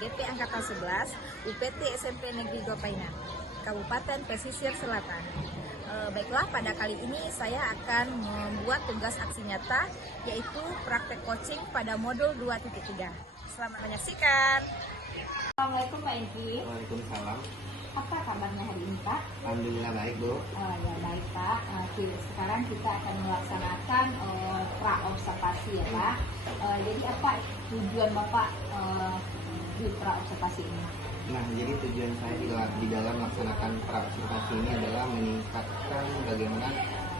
PDP Angkatan 11 UPT SMP Negeri Gopainan, Kabupaten Pesisir Selatan. Baiklah, pada kali ini saya akan membuat tugas aksi nyata, yaitu praktek coaching pada modul 2.3. Selamat menyaksikan. Assalamualaikum Pak Eki. Waalaikumsalam. Apa kabarnya hari ini Pak? Alhamdulillah baik Bu. Ya baik Pak. Sekarang kita akan melaksanakan pra-observasi ya Pak. Jadi apa tujuan Bapak di pra-observasi ini? Nah, jadi tujuan saya di dalam melaksanakan pra-observasi ini adalah meningkatkan bagaimana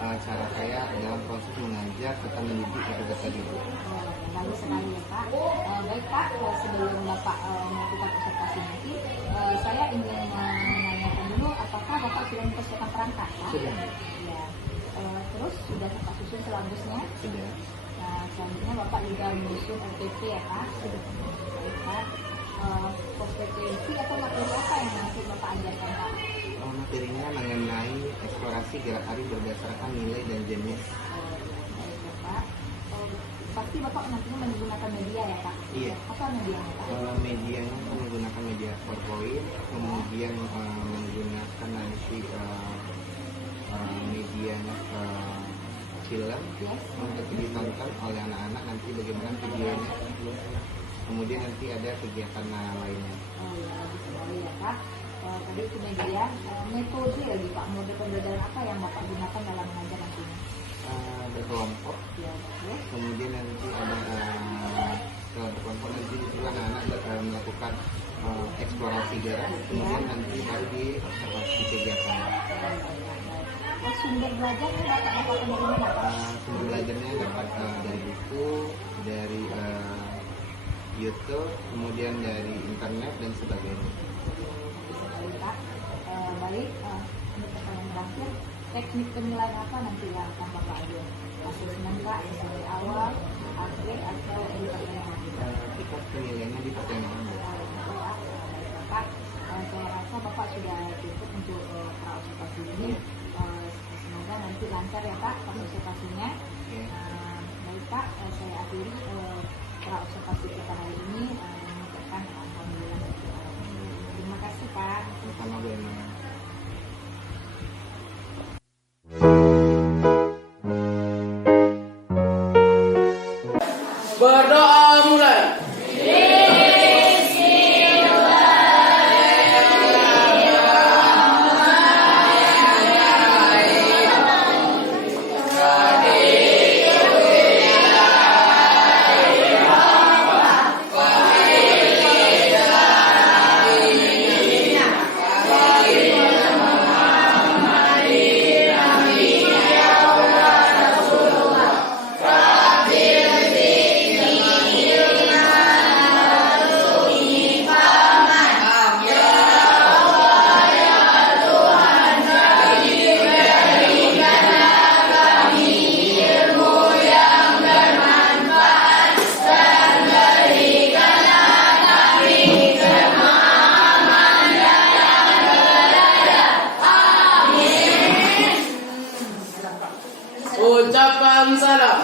cara saya dalam proses mengajar serta mendidik petugas tadi Bu. Bagus sekali ya Pak. Baik Pak, sebelum Bapak melakukan observasi nanti, saya ingin menanyakan dulu apakah Bapak sudah mempersiapkan perangkat Pak? Sudah. Ya. Terus sudah Bapak susun silabusnya? Sudah. Nah, selanjutnya Bapak juga menyusun LPP ya Pak? Sudah. Baik Pak. Kompetensi atau materi apa yang nanti Bapak ajarkan Pak? Materinya mengenai eksplorasi gerak hari berdasarkan nilai dan jenis. Baik ya Pak. Pasti Bapak nantinya menggunakan media ya Pak? Iya. Apa medianya Pak? Medianya menggunakan media PowerPoint, kemudian menggunakan nanti medianya film untuk ditonton oleh anak-anak, nanti bagaimana videonya. Kemudian nanti ada kegiatan lainnya. Oh ya, bagus sekali ya Pak. Tadi itu media, metode lagi Pak, mode pembelajaran apa yang Bapak gunakan dalam mengajar nantinya? Berkelompok. Ya, terus? Kemudian nanti ada kelompok nanti di situ anak-anak melakukan eksplorasi gerak. Kemudian nanti baru di observasi kegiatan. Sumber belajar yang Bapak dapatkan dari mana Pak? Sumber belajarnya dapat dari buku, dari YouTube, kemudian dari internet dan sebagainya. Baik Pak. Baik, ini pertanyaan terakhir. Teknik penilaian apa nanti yang akan Bapak ajar? Asesmen Pak, dari awal, akhir, atau di pertengahan? Kita penilaiannya di pertengahan. Bapak, saya rasa Bapak sudah cukup untuk pra-observasi ini. Semoga nanti lancar ya Pak pra-observasinya. Baik Pak, saya akhiri pra-observasi kita hari ini mengucapkan alhamdulillah. Terima kasih Pak. Sama Bu Emma. Berdoa mulai. Ucapan salam.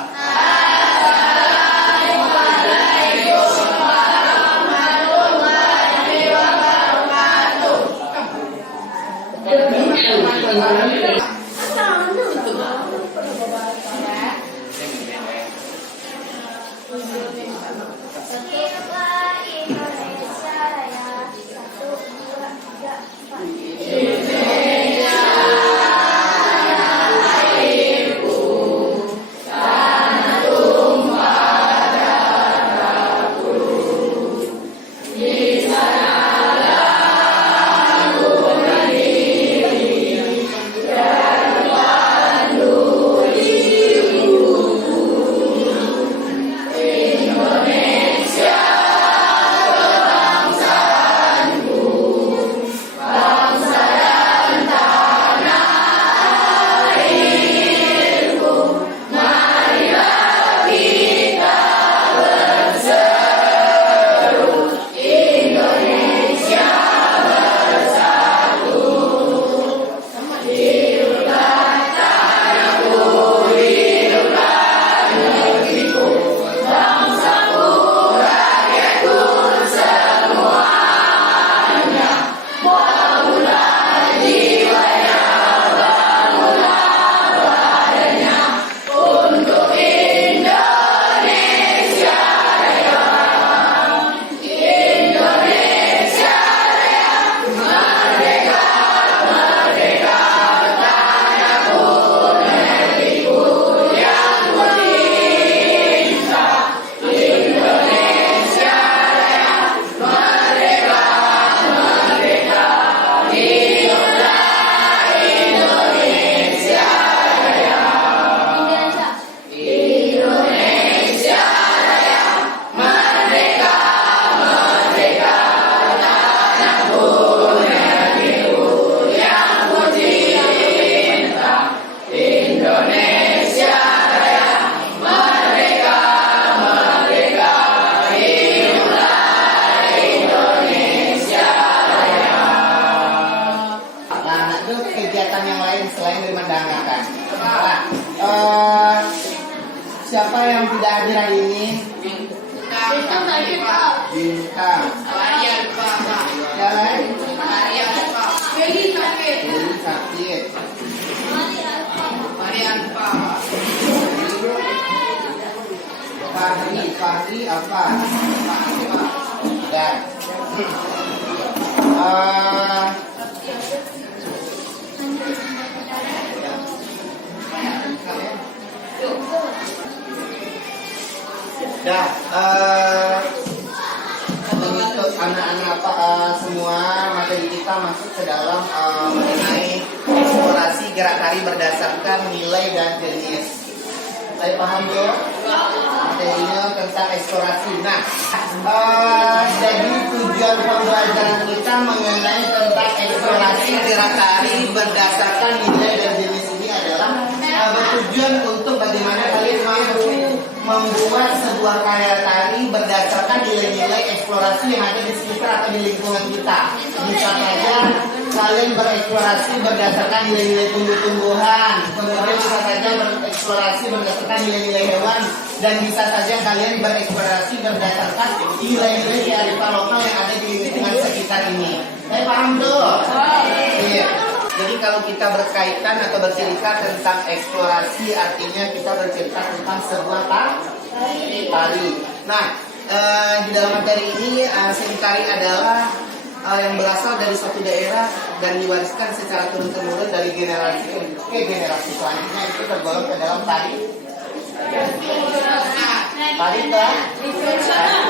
selain dari mendangakan. Nah, siapa yang tidak hadir hari ini? Bintang. Ya lain? Jadi sakit. Fahri apa? Ya. Untuk anak-anak semua materi kita masuk ke dalam mengenai eksplorasi gerak tari berdasarkan nilai dan jenis. Saya paham tuh? Materinya tentang eksplorasi. Nah, jadi tujuan pembelajaran kita mengenai tentang eksplorasi gerak tari berdasarkan nilai dan jenis ini adalah bertujuan untuk bagaimana kalian mampu membuat sebuah karya tari berdasarkan nilai-nilai eksplorasi yang ada di sekitar atau di lingkungan kita. Bisa saja kalian bereksplorasi berdasarkan nilai-nilai tumbuh-tumbuhan, kemudian bisa saja bereksplorasi berdasarkan nilai-nilai hewan, dan bisa saja kalian bereksplorasi berdasarkan nilai-nilai kearifan lokal yang ada di lingkungan sekitar ini. Paham tuh? Iya. Jadi kalau kita berkaitan atau bercerita tentang eksplorasi, artinya kita bercerita tentang sebuah tari. Nah, di dalam materi ini seni tari adalah yang berasal dari suatu daerah dan diwariskan secara turun-temurun dari generasi ke generasi selanjutnya, itu tergolong ke dalam tari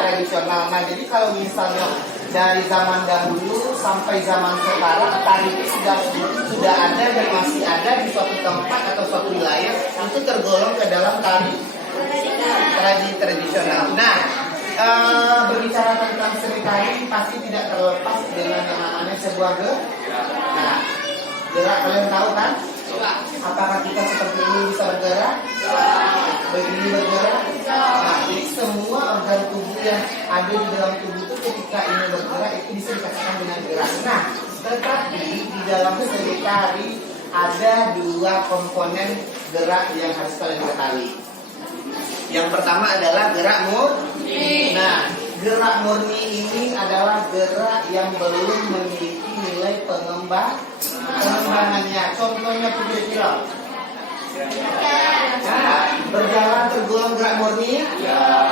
tradisional. Nah, jadi kalau misalnya dari zaman dahulu sampai zaman sekarang, tari itu sudah ada dan masih ada di suatu tempat atau suatu wilayah, itu tergolong ke dalam tari tradisional. Nah, berbicara tentang seni tari pasti tidak terlepas dengan yang namanya sebuah gerak. Gerak kalian tahu kan? Apakah kita seperti ini bisa bergerak? Begini bergerak? Nah, jadi semua organ tubuh yang ada di dalam tubuh itu ketika ini bergerak itu bisa dikatakan dengan gerak. Nah, tetapi di dalam seni tari ada dua komponen gerak yang harus kalian ketahui. Yang pertama adalah gerak murni. Nah, gerak murni ini adalah gerak yang belum memiliki nilai pengembangannya. Contohnya kira-kira. Nah, berjalan tergolong gerak murni.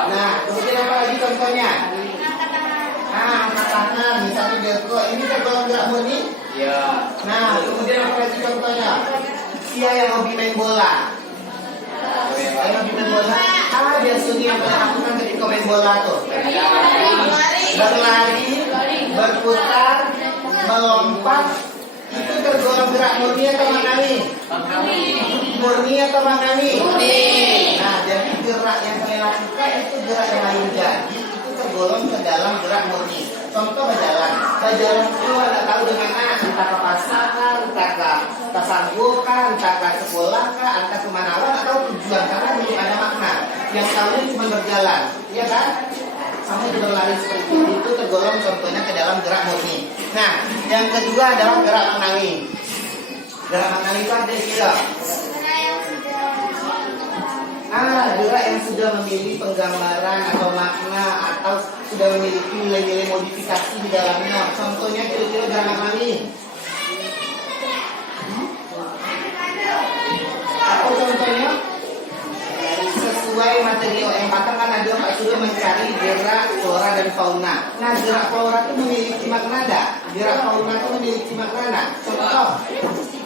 Nah, kemudian apa lagi contohnya? Angkat tangan, misalnya Delco, ini tergolong gerak murni. Nah, kemudian apa lagi contohnya? Dia yang hobi main bola. Biasanya yang kalian lakukan ketika main bola tuh berlari, berputar, melompat, itu tergolong gerak murni atau mangani? Murni atau mangani? Nah, jadi gerak yang kalian lakukan itu gerak yang lain, jadi itu tergolong ke dalam gerak murni. Contoh berjalan itu Anda tahu dengan anak, entah ke pasar, entah ke sanggukan, entah ke sekolah, entah ke mana atau tujuan, karena belum ada makna. Yang tahunya cuma berjalan, ya kan? Kamu berlari seperti itu tergolong contohnya ke dalam gerak murni. Nah, yang kedua adalah gerak menangi. Gerak menangi itu ada kira. Gerak yang sudah memiliki penggambaran atau makna atau sudah memiliki nilai-nilai modifikasi di dalamnya. Contohnya kira-kira gerak menangi. Atau contohnya sesuai materi OM4 kan ada Pak Suryo mencari gerak flora dan fauna. Nah, gerak flora itu memiliki makna enggak? Gerak fauna itu memiliki makna enggak?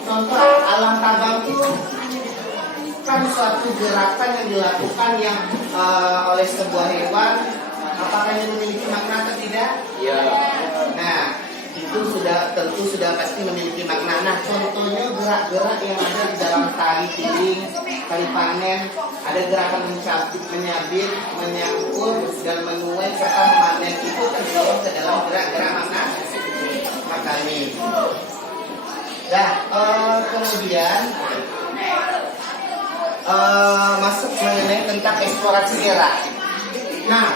Contoh alam tabang itu kan suatu gerakan yang dilakukan oleh sebuah hewan. Apakah ini memiliki makna atau tidak? Iya. Nah, itu tentu sudah pasti memiliki makna. Nah, contohnya gerak-gerak yang ada di dalam tari piring, tari panen, ada gerakan menyabit, menyangkut, dan menuai serta memanen, itu tergolong ke dalam gerak-gerak makani. Nah, kemudian masuk mengenai tentang eksplorasi gerak. Nah,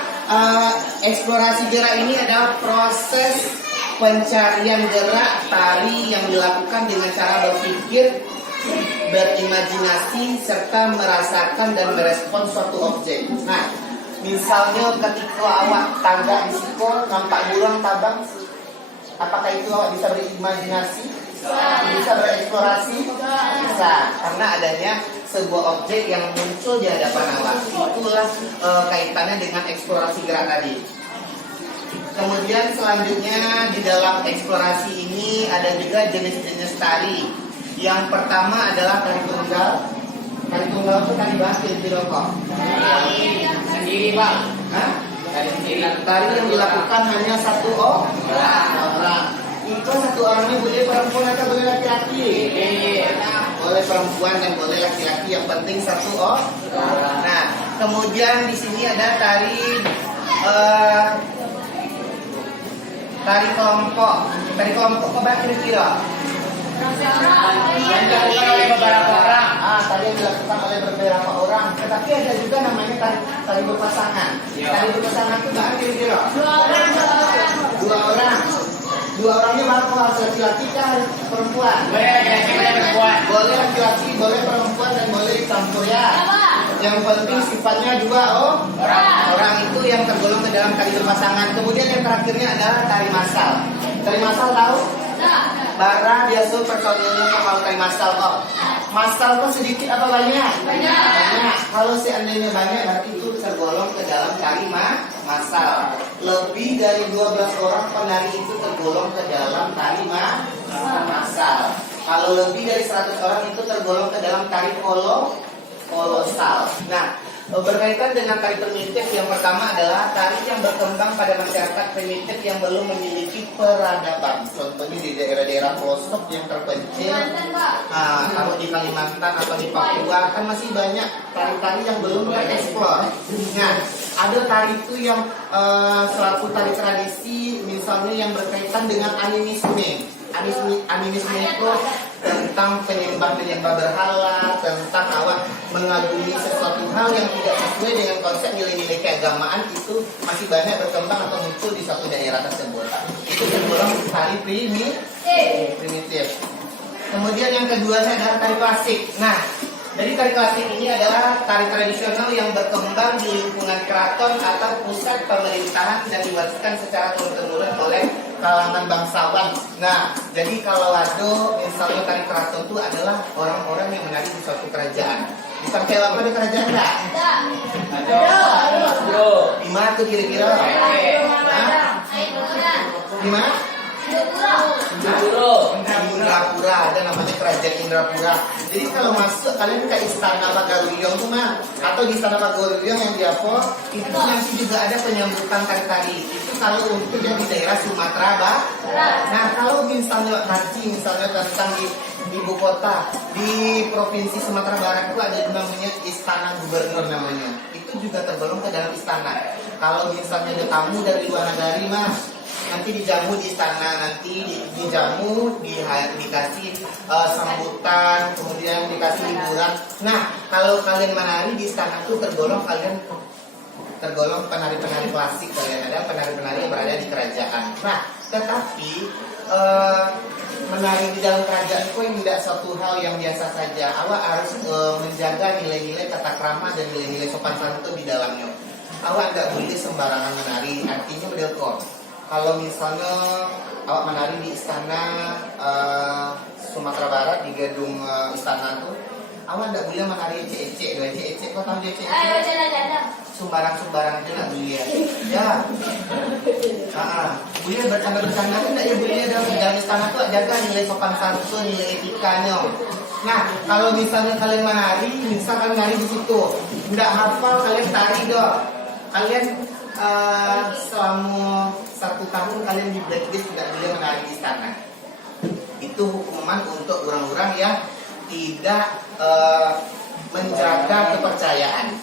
eksplorasi gerak ini adalah proses pencarian gerak tari yang dilakukan dengan cara berpikir berimajinasi serta merasakan dan merespon suatu objek. Nah, misalnya ketika awak tangga di situ nampak burung tabang, apakah itu awak bisa berimajinasi? Bisa bereksplorasi? Bisa, karena adanya sebuah objek yang muncul di hadapan awak. Itulah kaitannya dengan eksplorasi gerak tadi. Kemudian selanjutnya di dalam eksplorasi ini ada juga jenis-jenis tari. Yang pertama adalah tari tunggal. Tari tunggal itu tari bahasa di rokok. Sendiri, Pak. Hah? Tari sendiri. Tari yang dilakukan hanya satu orang. Itu satu orangnya boleh perempuan atau boleh laki-laki? Boleh perempuan dan boleh laki-laki. Yang penting satu orang. Nah, kemudian di sini ada tari tari kelompok. Tari kelompok apa kira-kira? Yang dilakukan oleh beberapa orang. Tari yang dilakukan oleh beberapa orang. Tetapi ada juga namanya tari berpasangan. Tari berpasangan itu nggak kira-kira? Dua orang. Dua orangnya harus laki-laki kan perempuan? Boleh laki-laki, boleh perempuan. Boleh laki-laki, boleh perempuan dan boleh dicampur ya. Yang penting sifatnya dua orang itu yang tergolong ke dalam tari berpasangan. Kemudian yang terakhirnya adalah tari massal. Tari massal tahu? Bara biasa personilnya kalau tari massal kok. Massal kok sedikit apa banyak? Banyak. Kalau seandainya banyak berarti itu tergolong ke dalam tari massal. Lebih dari 12 orang penari itu tergolong ke dalam tari massal. Kalau lebih dari 100 orang itu tergolong ke dalam tari kolosal. Nah, berkaitan dengan tari primitif, yang pertama adalah tari yang berkembang pada masyarakat primitif yang belum memiliki peradaban. Contohnya di daerah-daerah pelosok yang terpencil, kalau di Kalimantan atau di Papua kan masih banyak tari-tari yang belum tereksplor. Nah, ada tari itu yang selaku tari tradisi, misalnya yang berkaitan dengan animisme. Animisme itu tentang penyembah berhala, tentang awak mengagumi sesuatu hal yang tidak sesuai dengan konsep nilai-nilai keagamaan, itu masih banyak berkembang atau muncul di suatu daerah tersebut. Itu tergolong tari primitif. Kemudian yang kedua adalah tari klasik. Nah, jadi tari klasik ini adalah tari tradisional yang berkembang di lingkungan keraton atau pusat pemerintahan dan diwariskan secara turun-temurun oleh kalangan bangsawan. Nah, jadi kalau ada misalnya tari keraton itu adalah orang-orang yang menari di suatu kerajaan. Bukan kayak apa di kerajaan enggak? Ada. Di mana tuh kira-kira? Di mana? Indrapura, ada namanya kerajaan Indrapura. Jadi kalau masuk kalian ke istana Pagaruyung tuh atau di istana Pagaruyung yang di Apo, itu nanti juga ada penyambutan tari-tari. Itu kalau untuk yang di daerah Sumatera Barat. Nah, kalau misalnya tentang di ibu kota di provinsi Sumatera Barat itu ada namanya istana gubernur namanya. Itu juga tergolong ke dalam istana. Kalau misalnya ada tamu dari luar negeri nanti dijamu di istana, nanti dijamu, dikasih sambutan, kemudian dikasih hiburan. Nah, kalau kalian menari di istana itu tergolong penari-penari klasik. Kalian ada penari-penari yang berada di kerajaan. Nah, tetapi menari di dalam kerajaan itu yang tidak suatu hal yang biasa saja. Awak harus menjaga nilai-nilai tata krama dan nilai-nilai sopan santun di dalamnya. Awak tidak boleh sembarangan menari. Artinya berdelkor. Kalau misalnya awak menari di istana Sumatera Barat, di gedung istana tuh, awak tidak boleh menari ecek-ecek. Ecek-ecek, kau tahu ecek-ecek? Sembarang-sembarang itu tidak boleh. Ya. Boleh bercanda itu tidak ya, boleh dalam istana tuh jaga nilai sopan santun, nilai etikanya. Nah, kalau misalnya kalian menari, misalkan menari di situ, tidak hafal kalian tari dong. Kalian selama 1 tahun kalian di blacklist tidak boleh menari di istana. Itu hukuman untuk orang-orang yang tidak menjaga kepercayaan.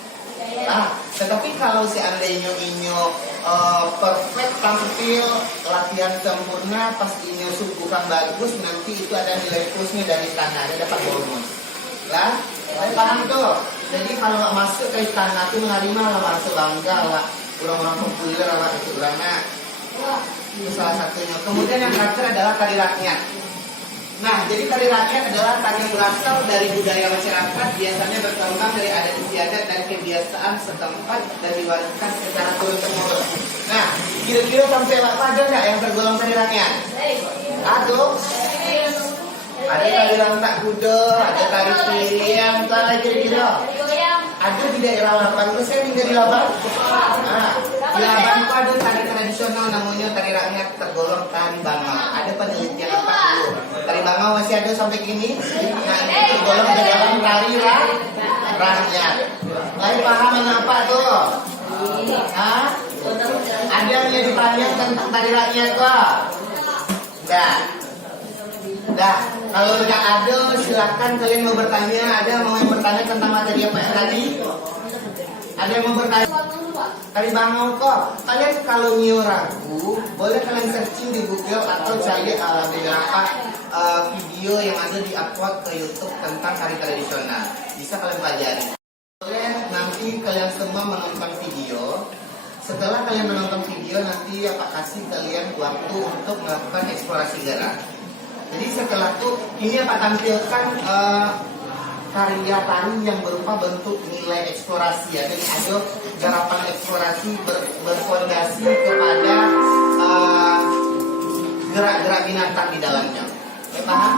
Tetapi kalau seandainya inyo perfect tampil, latihan sempurna, pas inyo suguhan bagus, nanti itu ada nilai plusnya dari istana, ada dapat bonus. Lah, paham tuh. Jadi kalau masuk ke istana itu menari malah merasa bangga lah. Orang-orang populer lah itu orangnya. Itu salah satunya. Kemudian yang terakhir adalah tari rakyat. Nah, jadi tari rakyat adalah tari yang berasal dari budaya masyarakat, biasanya berkembang dari adat istiadat dan kebiasaan setempat dan diwariskan secara turun-temurun. Nah, kira-kira sampai apa ada nggak yang tergolong tari rakyat? Ada. Ada tari lantak kuda, ada tari piring, tari kira-kira. Ada di daerah Laban, saya tinggal di Laban. Nah, di Laban itu ada tari tradisional namanya tari rakyat tergolong tari bangau. Ada penelitian apa dulu? Tari bangau masih ada sampai kini. Nah, itu tergolong ke dalam tari rakyat. Lain paham apa tuh? Hah? Ada yang jadi pertanyaan tentang tari rakyat kok? Dah, kalau nggak ada silakan kalian mau bertanya. Ada mau yang bertanya tentang materi apa yang tadi? Ada yang mau bertanya? Tari bangau kok. Kalian kalau nyiur ragu, boleh kalian searching di Google atau cari beberapa video yang ada di upload ke YouTube tentang tari tradisional. Bisa kalian pelajari. Boleh nanti kalian semua menonton video. Setelah kalian menonton video, nanti kasih kalian waktu untuk melakukan eksplorasi gerak. Jadi setelah itu ini tampilkan karya tari yang berupa bentuk nilai eksplorasi ya. Jadi ada garapan eksplorasi berfondasi kepada gerak-gerak binatang di dalamnya. Paham?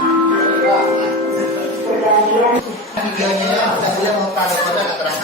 Videonya ya, saya mau pada terangkan.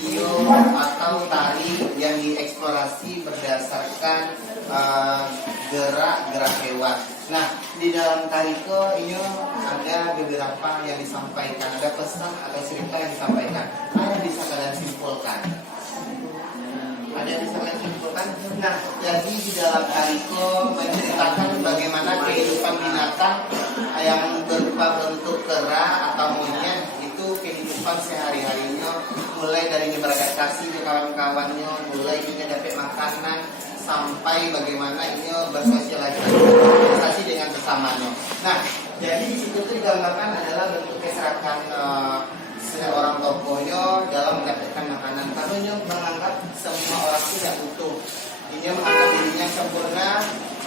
video atau tari yang dieksplorasi berdasarkan gerak-gerak hewan. Nah, di dalam tariko ini ada beberapa yang disampaikan, ada pesan atau cerita yang disampaikan. Apa yang bisa kalian simpulkan? Ada yang bisa kalian simpulkan? Nah, jadi di dalam tariko menceritakan bagaimana kehidupan binatang yang berupa bentuk kera atau monyet itu kehidupan sehari-harinya, mulai dari beradaptasi ke kawan-kawannya, mulai hingga dapat makanan, sampai bagaimana ini bersosialisasi dengan bersamanya. Nah, jadi di situ tuh digambarkan adalah bentuk keserakan seorang tokohnya dalam mendapatkan makanan. Karena dia menganggap semua orang tidak utuh. Dia menganggap dirinya sempurna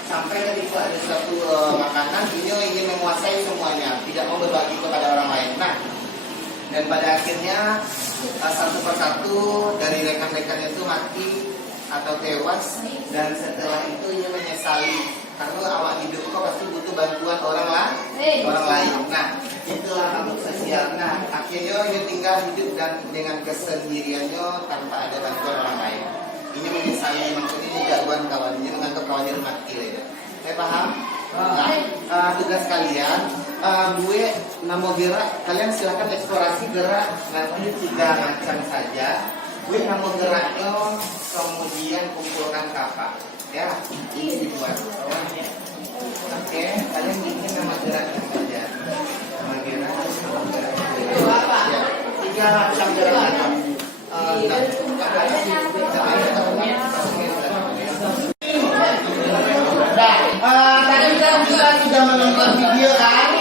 sampai ketika ada satu makanan, dia ingin menguasai semuanya, tidak mau berbagi kepada orang lain. Nah, dan pada akhirnya satu persatu dari rekan-rekannya itu mati atau tewas, dan setelah itu ia menyesali karena awal hidup kok pasti butuh bantuan orang lain. Nah, itulah makhluk sosial. Nah, akhirnya ia tinggal hidup dan dengan kesendiriannya tanpa ada bantuan orang lain. Ini menyesali, maksudnya ini jagoan kawannya menganggap kawannya mati aja. Saya paham? Nah, tugas kalian, gue nama gerak, kalian silakan eksplorasi gerak nanti 3 macam saja. Gue nama geraknya, kemudian kumpulkan kapak. Ya, ini dibuat. Oke, kalian bikin nama geraknya saja. Nama gerak, ya, 3 macam gerak. Tadi kita sudah menonton video kan?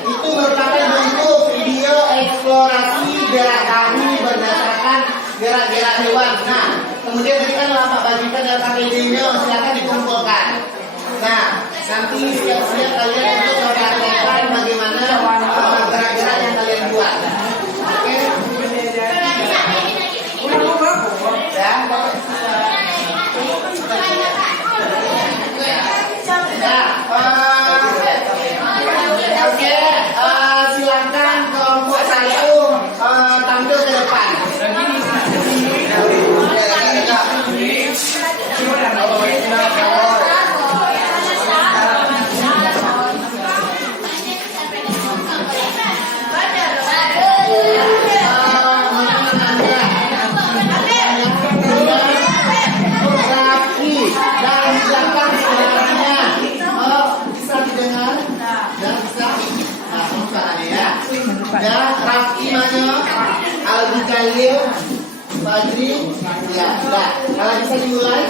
Itu merupakan bentuk video eksplorasi gerak kami berdasarkan gerak-gerak hewan. Nah, kemudian tadi kan Bapak bagikan data videonya, silakan dikumpulkan. Nah, nanti siap-siap kalian untuk mempraktekkan bagaimana gerak-gerak yang kalian buat. Oke? Ya. Oke, silakan kelompok 1 tampil ke depan. Ya, Raffi mana? Aldi Khalil, Fadri, ya, sudah. Kalau bisa dimulai,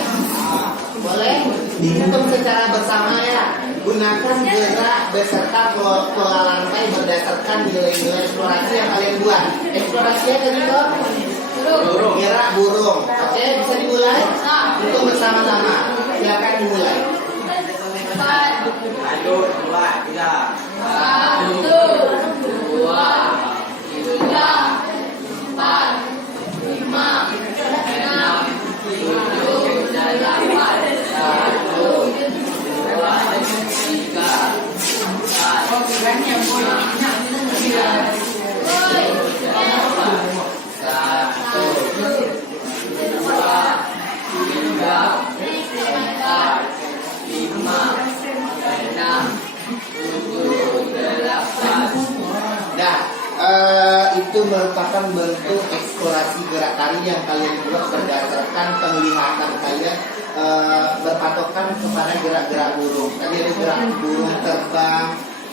boleh dihitung secara bersama ya. Gunakan gerak beserta pola lantai berdasarkan nilai-nilai eksplorasi yang kalian buat. Eksplorasinya tadi kok? Burung. Gerak burung. Oke, bisa dimulai? Untuk bersama-sama. Silakan dimulai. 1, 2, 3. 1, 2, 3, 4, 5, 6, 7, itu merupakan bentuk eksplorasi gerak tari yang kalian buat berdasarkan penglihatan kalian, berpatokan kepada gerak-gerak burung. Tadi ada gerak burung terbang,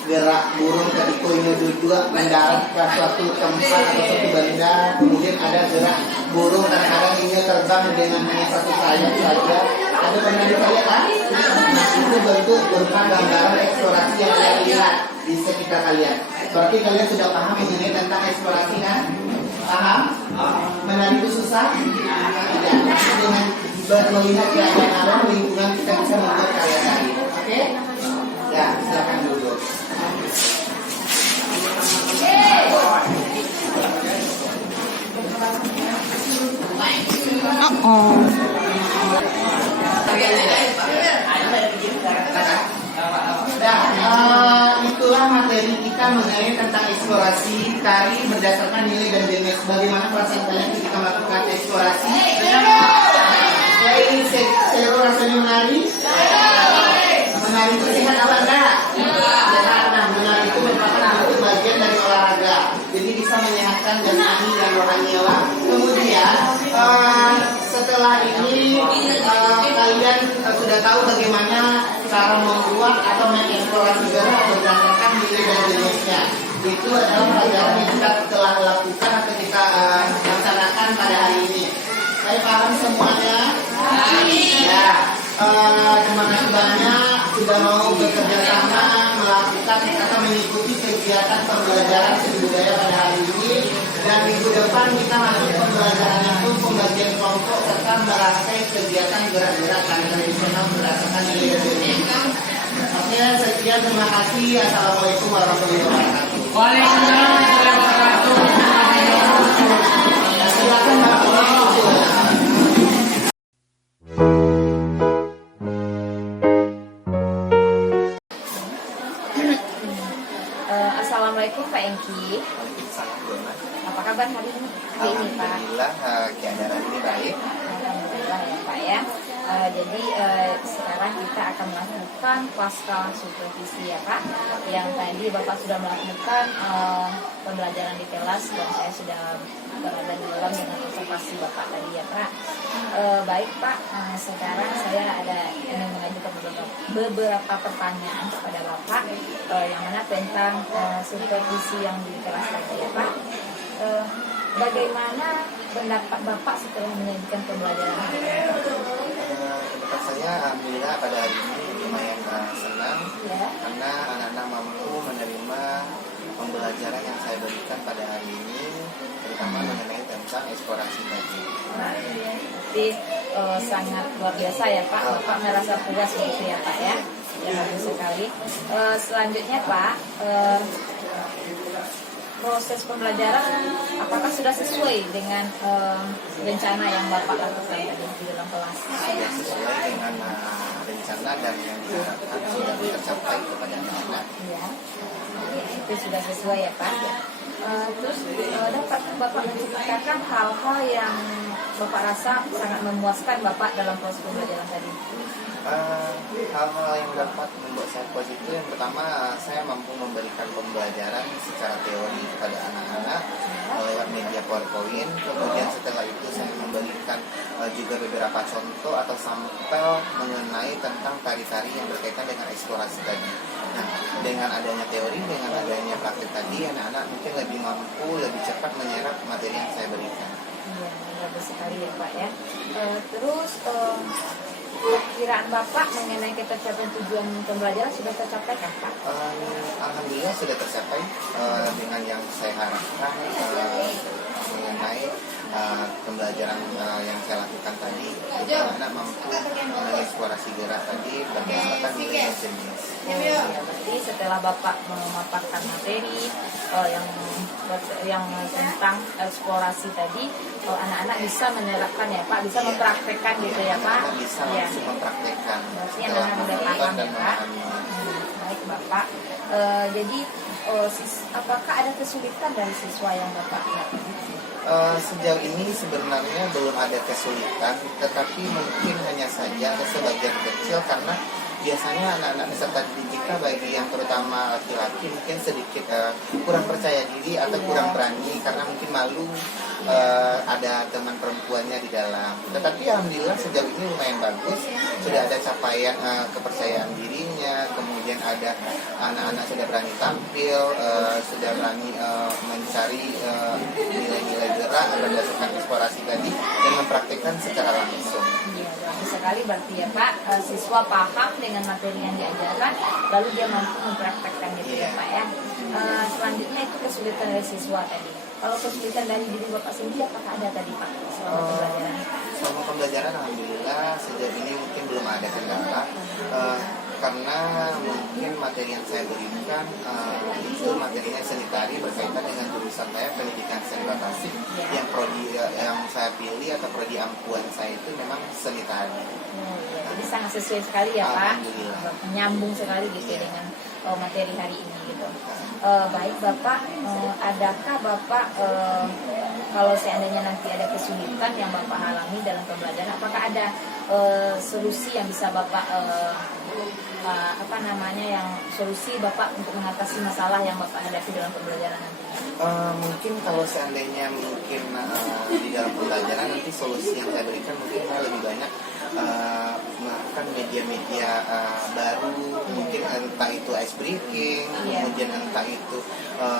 gerak burung ketika ini duduk mendarat ke suatu tempat atau suatu benda. Kemudian ada gerak burung kadang-kadang ini terbang dengan hanya satu sayap saja. Ada pernah dilihat kan? Nah, itu bentuk berupa gambaran eksplorasi yang kalian lihat di sekitar kalian. Berarti kalian sudah paham mengenai tentang eksplorasi kan? Paham? Menari itu susah? Tidak. Dengan melihat keadaan alam lingkungan kita bisa membuat karya tari. Oke? Ya, silakan duduk. Itulah materi kita mengenai tentang eksplorasi tari berdasarkan nilai dan jenis. Bagaimana perasaan kalian ketika melakukan eksplorasi? Selain seru rasanya menari? Menari itu sehat apa enggak? Sehat. Nah, menari itu merupakan bentuk bagian dari olahraga. Jadi bisa menyehatkan jasmani dan rohani. Kemudian setelah ini kalian sudah tahu bagaimana cara membuat atau mengeksplorasi gerak berdasarkan nilai dan jenisnya. Itu adalah pelajaran yang kita telah lakukan atau kita laksanakan pada hari ini. Saya paham semuanya? Ya. Terima kasih banyak sudah mau bekerja sama melakukan atau mengikuti kegiatan pembelajaran seni budaya pada hari ini. Dan minggu depan kita masuk pembelajaran itu pembagian kelompok serta merangkai kegiatan gerak-gerak tari tradisional berdasarkan nilai dan jenis. Oke, sekian, terima kasih. Assalamualaikum warahmatullahi wabarakatuh. Waalaikumsalam warahmatullahi wabarakatuh. Silakan Pak. Assalamualaikum Pak Engki. Apa kabar hari ini? Pak? Alhamdulillah, keadaan hari ini baik. Alhamdulillah ya Pak ya. Jadi sekarang kita akan melakukan pasca supervisi ya Pak. Yang tadi Bapak sudah melakukan pembelajaran di kelas dan saya sudah berada di dalam dengan observasi Bapak tadi ya Pak. Baik Pak, sekarang saya ingin mengajukan beberapa pertanyaan kepada Bapak yang mana tentang supervisi yang di kelas tadi ya Pak. Bagaimana pendapat Bapak setelah menyajikan pembelajaran hari ini? Pendapat saya alhamdulillah pada hari ini lumayan senang Ya. karena anak-anak mampu menerima pembelajaran yang saya berikan pada hari ini, terutama mengenai tentang eksplorasi tadi. Jadi sangat luar biasa ya Pak. Bapak merasa puas gitu ya Pak ya. Ya bagus sekali. Selanjutnya Pak, proses pembelajaran apakah sudah sesuai dengan rencana yang Bapak lakukan tadi di dalam kelas? Sudah sesuai dengan rencana dan yang diharapkan sudah tercapai kepada anak-anak. Ya, itu sudah sesuai ya Pak. Terus dapat Bapak menceritakan hal-hal yang Bapak rasa sangat memuaskan Bapak dalam proses pembelajaran tadi. Hal-hal yang dapat membuat saya puas itu yang pertama, saya mampu memberikan pembelajaran secara teori kepada anak-anak lewat media PowerPoint. Kemudian setelah itu saya memberikan juga beberapa contoh atau sampel mengenai tentang tari-tari yang berkaitan dengan eksplorasi tadi. Nah, dengan adanya teori, dengan adanya praktik tadi, anak-anak mungkin lebih mampu, lebih cepat menyerap materi yang saya berikan. Iya, bagus sekali ya Pak ya. Terus perkiraan Bapak mengenai ketercapaian tujuan pembelajaran sudah tercapai kan Pak? Alhamdulillah sudah tercapai dengan yang saya harapkan mengenai pembelajaran yang saya lakukan tadi. Anak mampu mengeksplorasi gerak tadi berdasarkan nilai jenis. Berarti setelah Bapak memaparkan materi yang tentang eksplorasi tadi, anak-anak bisa menerapkan ya Pak, bisa mempraktekkan gitu ya Pak? Bisa Ya. langsung mempraktekkan. Berarti anak-anak sudah paham ya Pak? Baik Bapak. Jadi apakah ada kesulitan dari siswa yang Bapak lihat? Sejauh ini sebenarnya belum ada kesulitan, tetapi mungkin hanya saja ada sebagian kecil karena biasanya anak-anak peserta didik kita, bagi yang terutama laki-laki, mungkin sedikit kurang percaya diri atau kurang berani karena mungkin malu ada teman perempuannya di dalam. Tetapi alhamdulillah sejauh ini lumayan bagus, sudah ada capaian kepercayaan dirinya, kemudian ada anak-anak sudah berani tampil, sudah berani mencari nilai-nilai gerak berdasarkan eksplorasi tadi dan mempraktikkan secara langsung. Iya, bagus sekali berarti ya Pak. Siswa paham dengan materi yang diajarkan, lalu dia mampu mempraktekkan gitu ya Pak ya. Selanjutnya itu kesulitan dari siswa tadi. Kalau kesulitan dari diri Bapak sendiri apakah ada tadi Pak selama pembelajaran? Selama pembelajaran alhamdulillah sejauh ini mungkin belum ada kendala karena mungkin materi yang saya berikan itu materinya seni tari berkaitan dengan jurusan saya pendidikan seni batasi yang prodi yang saya pilih atau prodi ampuan saya itu memang seni tari. Jadi sangat sesuai sekali ya Pak, Alhamdulillah. menyambung sekali gitu Iya. dengan materi hari ini gitu. Baik Bapak, adakah Bapak kalau seandainya nanti ada kesulitan yang Bapak alami dalam pembelajaran, apakah ada solusi yang bisa Bapak yang solusi Bapak untuk mengatasi masalah yang Bapak hadapi dalam pembelajaran nanti? Mungkin kalau seandainya di dalam pembelajaran nanti solusi yang saya berikan mungkin lebih banyak melakukan media-media baru, mungkin entah itu ice breaking, kemudian entah itu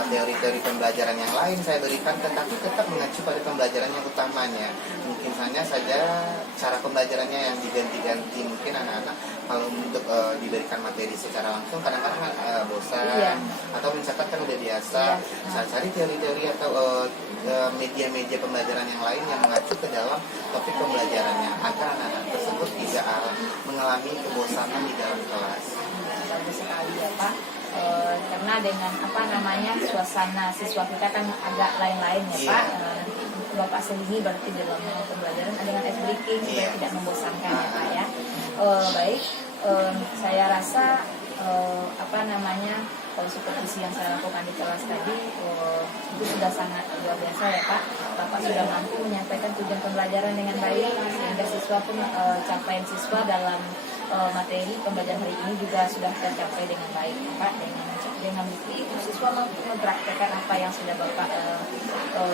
teori-teori pembelajaran yang lain saya berikan, tetapi tetap mengacu pada pembelajaran yang utamanya. Mungkin hanya saja cara pembelajarannya yang diganti-ganti. Mungkin anak-anak kalau untuk diberikan materi secara langsung kadang-kadang bosan atau mencatat kan udah biasa. Saya cari teori-teori atau media-media pembelajaran yang lain yang mengacu ke dalam topik pembelajarannya agar anak-anak tersebut tidak mengalami kebosanan di dalam kelas. Bagus sekali ya Pak. Karena dengan suasana siswa kita kan agak lain-lain ya Pak. Bapak sendiri berarti dalam pembelajaran dengan ice breaking supaya tidak membosankan ya Pak ya. Baik, saya rasa kalau supervisi yang saya lakukan di kelas tadi itu sudah sangat luar biasa ya Pak. Bapak sudah mampu menyampaikan tujuan pembelajaran dengan baik sehingga siswa pun capaian siswa dalam materi pembelajaran hari ini juga sudah tercapai dengan baik ya Pak. Dengan bukti siswa mampu mempraktekkan apa yang sudah Bapak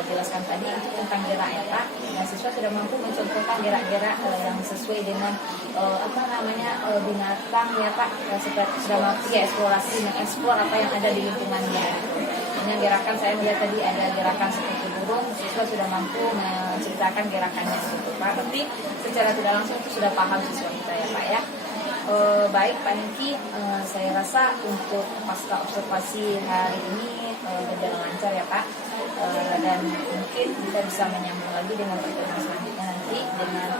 jelaskan tadi itu tentang gerak ya Pak. Dan siswa sudah mampu mencontohkan gerak-gerak yang sesuai dengan binatang ya Pak. Sudah mampu eksplorasi, mengeksplor apa yang ada di lingkungannya. Dengan gerakan saya melihat tadi ada gerakan seperti burung, siswa sudah mampu menceritakan gerakannya gitu Pak. Tapi secara tidak langsung itu sudah paham siswa kita ya Pak ya. Baik Pak Hengki, saya rasa untuk pasca observasi hari ini berjalan lancar ya Pak, dan mungkin kita bisa menyambung lagi dengan pertemuan selanjutnya nanti dengan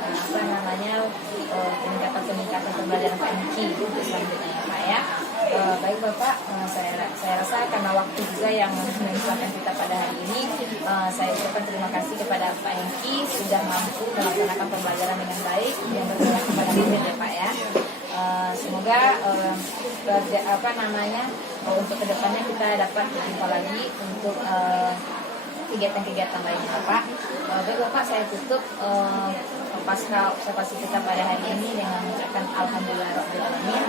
peningkatan pembelajaran Pak Hengki selanjutnya ya Pak ya. Baik Bapak, saya rasa karena waktu juga yang memisahkan kita pada hari ini, saya ucapkan terima kasih kepada Pak Hengki sudah mampu melaksanakan pembelajaran dengan baik yang berpihak kepada murid ya Pak ya. Semoga untuk kedepannya kita dapat berjumpa lagi untuk kegiatan-kegiatan lainnya Pak. Baik Bapak, saya tutup pasca observasi kita pada hari ini dengan mengucapkan alhamdulillahirabbil alamin.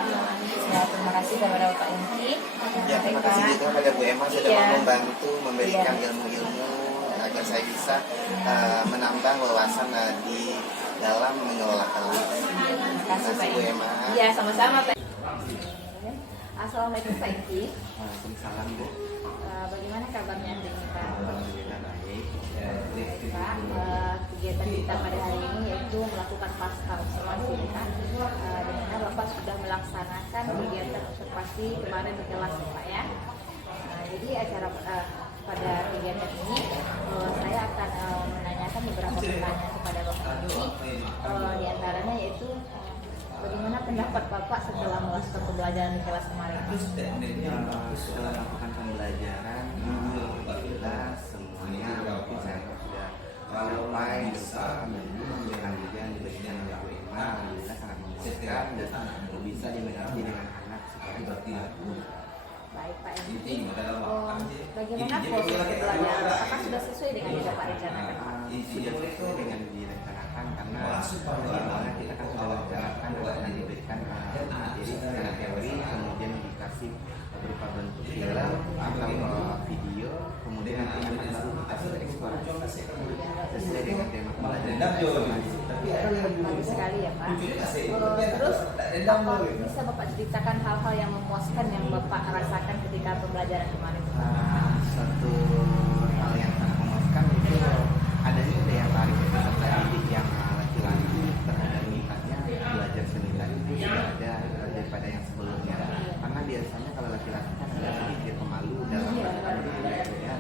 Terima kasih kepada Bapak Hengki. Terima kasih juga kepada Bu Emma sudah membantu memberikan ilmu-ilmu agar saya bisa menambah wawasan di dalam mengelola kelas. Terima kasih Pak Bu Emma. Iya, sama-sama Pak. Assalamualaikum Pak Hengki. Waalaikumsalam Bu. Bagaimana kabarnya hari ini Pak? Alhamdulillah baik. Pak, kegiatan kita pada hari ini yaitu melakukan pasca observasi ya Pak. Di mana Bapak sudah melaksanakan kegiatan observasi kemarin di kelas ya Pak ya. Jadi acara pada kegiatan ini saya akan menanyakan beberapa pertanyaan kepada Bapak ini. Di antaranya yaitu bagaimana pendapat Bapak setelah melakukan pembelajaran di kelas kemarin? Setelah melakukan pembelajaran, alhamdulillah semuanya mungkin saya sudah sampai dan juga diberikan oleh Bu Emma, alhamdulillah sangat memuaskan dan bisa dimengerti dengan anak seperti itu. Baik Pak Hengki, bagaimana proses pembelajaran? Apakah sudah sesuai dengan yang Bapak rencanakan? Sudah sesuai dengan direncanakan karena bagaimana kita kan sudah merencanakan akan diberikan materi secara teori, kemudian dikasih berupa bentuk film atau video, kemudian nanti akan baru kita sudah eksplorasi sesuai dengan tema pembelajaran. Bagus sekali ya Pak. Terus apa bisa Bapak ceritakan hal-hal yang memuaskan yang Bapak rasakan ketika pembelajaran kemarin? Satu hal yang sangat memuaskan itu adanya daya tarik peserta didik yang laki-laki terhadap minatnya belajar seni tadi itu sudah ada daripada yang sebelumnya, karena biasanya kalau laki-laki kan agak sedikit pemalu dalam melakukan ya.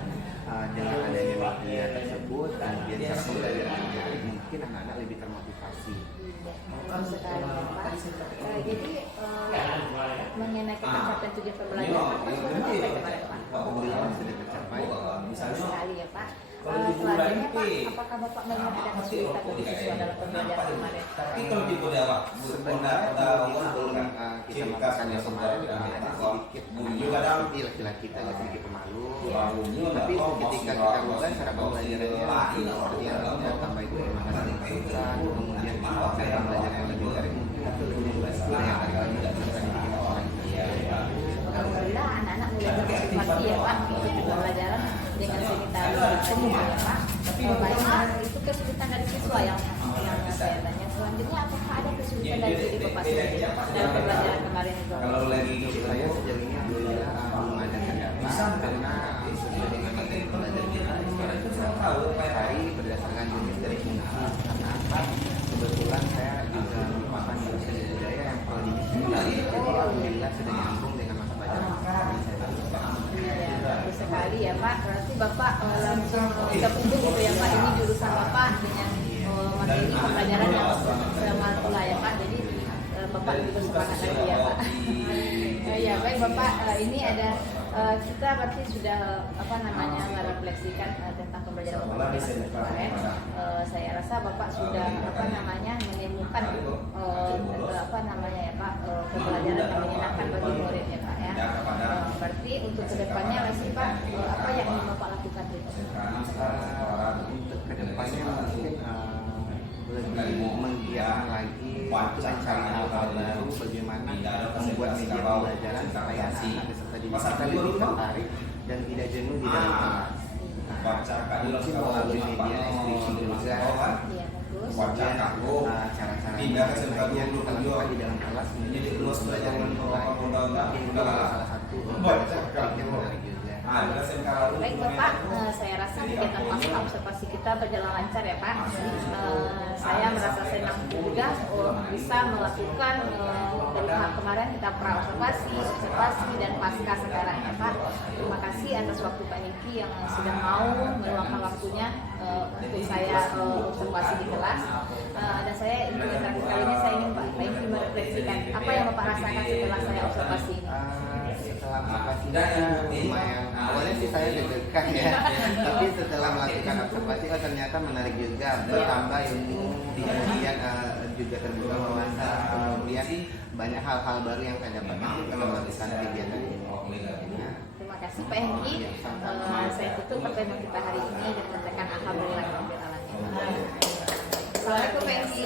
Dengan adanya media tersebut kemudian cara pembelajaran yang menarik, mungkin anak-anak lebih termotivasi. Bagus sekali Pak. Jadi mengenai pencapaian tujuan pembelajaran Bapak sudah tercapai kemarin Pak? Alhamdulillah sudah tercapai. Bagus sekali ya Pak. Selanjutnya Pak, apakah Bapak melihat ada kesulitan bagi siswa dalam pembelajaran kemarin? Tapi kalau tipe dia apa? Sebenarnya sebelum kita melakukan yang kemarin ada sedikit tapi laki-laki kita agak sedikit pemalu. Tapi ketika kita mulai cara pembelajarannya seperti yang saya tambah itu memang ada kesulitan, kemudian cara pembelajaran yang lebih garing mungkin itu lebih membantu yang kali-kali tidak bisa bikin orang. Alhamdulillah anak-anak mulai bermotivasi ya Pak untuk pembelajaran dengan seni tari ritme ya Pak. Baik, itu kesulitan dari siswa yang saya tanya. Selanjutnya apakah ada kesulitan dari diri Bapak sendiri dalam pembelajaran kemarin itu? Kalau lagi Saya sejauh ini alhamdulillah belum ada kendala karena sesuai dengan materi pembelajaran kita sekarang kita hari berdasarkan jenis dari fungsi. Karena apa? Kebetulan saya juga merupakan dosen budaya yang prodinya seni tari, jadi alhamdulillah sudah nyambung dengan mata pelajaran yang saya Ya, bagus sekali ya Pak. Berarti Bapak langsung gabung gitu ya Pak. Ini jurusan Bapak dengan materi pembelajaran yang sama pula ya Pak. Jadi Bapak lebih bersemangat lagi ya Pak. Ya baik Bapak, ini ada kita berarti sudah merefleksikan tentang pembelajaran kemarin. Saya rasa Bapak sudah menemukan ya Pak pembelajaran yang menyenangkan bagi murid ya Pak ya. Berarti untuk kedepannya masih Pak apa yang ingin Bapak lakukan itu? Untuk kedepannya mungkin lebih menggiatkan lagi untuk mencari hal-hal baru bagaimana membuat media pembelajaran supaya anak-anak peserta didik kita lebih tertarik dan tidak jenuh di dalam kelas. Mungkin melalui media ekspresi juga. Iya bagus. Kemudian cara-cara yang lainnya kita lakukan di dalam kelas mungkin terus belajar lebih baik. Mungkin itu salah satu trik yang menarik juga. Baik Bapak, saya rasa kegiatan pasca observasi kita berjalan lancar ya Pak. Saya merasa senang juga bisa melakukan dari tahap kemarin kita pra-observasi, observasi dan pasca sekarang ya Pak. Terima kasih atas waktu Pak Niki yang sudah mau meluangkan waktunya untuk saya observasi di kelas. Dan saya ingin terakhir kalinya saya ingin Pak Niki merefleksikan apa yang Bapak rasakan setelah saya observasi ini. Setelah observasinya lumayan, awalnya sih saya deg-degan ya, tapi setelah melakukan observasi ternyata menarik juga, bertambah ilmu, kemudian juga terbuka wawasan, kemudian banyak hal-hal baru yang saya dapatkan setelah melakukan kegiatan ini. Terima kasih Pak Hengki. Saya tutup pertemuan kita hari ini dengan katakan alhamdulillah. Assalamualaikum Pak Hengki.